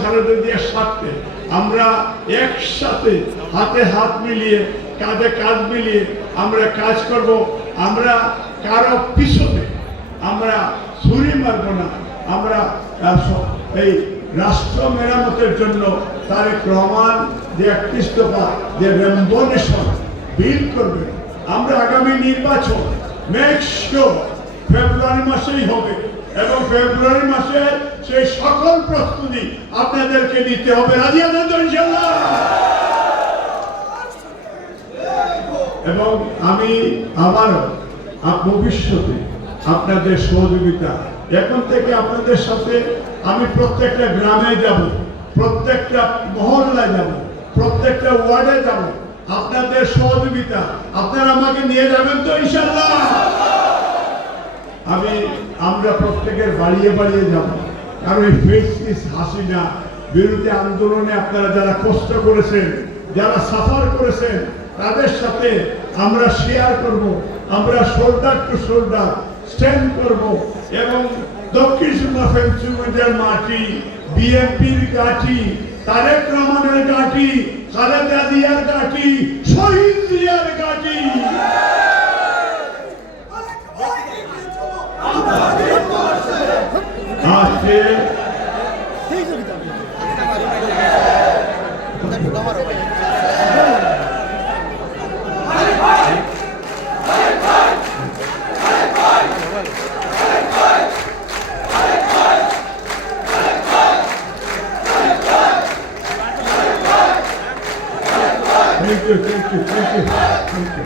খালেদা জিয়ার স্বার্থে আমরা একসাথে হাতে হাত মিলিয়ে, কাঁধে কাঁধ মিলিয়ে আমরা কাজ করব। আমরা কারও পিছনে আমরা ছুরি মারব না। আমরা এই রাষ্ট্র মেরামতের জন্য তারেক রহমান যে একত্রিশ যে রেম্বনেশন বিল করবে। আমরা আগামী নির্বাচন নেক্সট ফেব্রুয়ারি মাসেই হবে এবং ফেব্রুয়ারি মাসে সেই সকল প্রস্তুতি আপনাদেরকে নিতে হবে। এবং আমি আবারও ভবিষ্যতে আপনাদের সহযোগিতা, এখন থেকে আপনাদের সাথে আমি প্রত্যেকটা গ্রামে যাব, প্রত্যেকটা মহল্লায় যাব, প্রত্যেকটা ওয়ার্ডে যাব। আপনাদের সহযোগিতা, আপনারা আমাকে নিয়ে যাবেন তো ইনশাল্লাহ আমি, আমরা প্রত্যেকের বাড়িয়ে বাড়িয়ে যাব। কারণ এই ফেসিস হাসিনা বিরোধী আন্দোলনে আপনারা যারা কষ্ট করেছেন, যারা সাফার করেছেন, তাদের সাথে আমরা শেয়ার করব, আমরা শোল্ডার টু শোল্ডার স্ট্যান্ড করব এবং দক্ষিণ সুন্দর ফেন্সুমেন্টের মাটি বিএনপির গাঠি তারেক রহমানের গাঠি খালেদা জিয়ার গাঠি শহীদ জিয়ার গাঠি আজকে Thank you, thank you, thank you, thank you.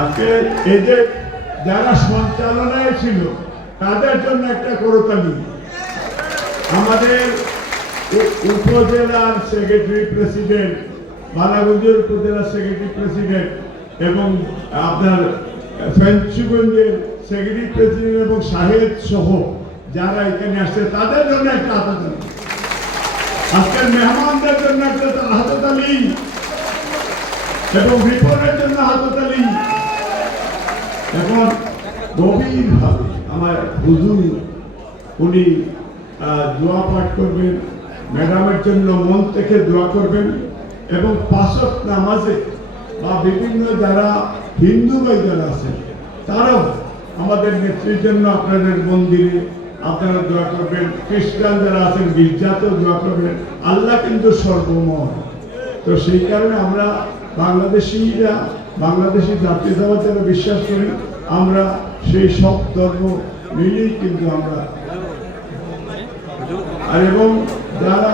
আজকে এই যে যারা সঞ্চালনায় ছিল তাদের জন্য একটা করতালি। আমাদের উপজেলার সেক্রেটারি প্রেসিডেন্ট বালাগঞ্জের উপজেলার সেক্রেটারি প্রেসিডেন্ট এবং আপনার ফেঞ্চুগঞ্জের সেক্রেটারি প্রেসিডেন্ট এবং সাহেদ সহ যারা এখানে আসছে, তাদের জন্য একটা হাততালি আজকের মেহমানদের জন্য একটা হাততালি এবং রিপোর্টের জন্য হাততালি এখন গভীরভাবে আমার হুজুর, উনি দোয়া পাঠ করবেন, ম্যাডামের জন্য মন থেকে দোয়া করবেন এবং পাশক নামাজে বা বিভিন্ন যারা হিন্দু ভাই যারা আছেন, তারাও আমাদের নেত্রীর জন্য আপনাদের মন্দিরে আপনারা দোয়া করবেন। খ্রিস্টান যারা আছেন গির্জাতেও দোয়া করবেন। আল্লাহ কিন্তু সর্বময় তো সেই কারণে আমরা বাংলাদেশিরা, বাংলাদেশি জাতীয়তাবাদ যারা বিশ্বাস করি, আমরা সেই সব ধর্ম মিলেই কিন্তু আমরা। আর এবং যারা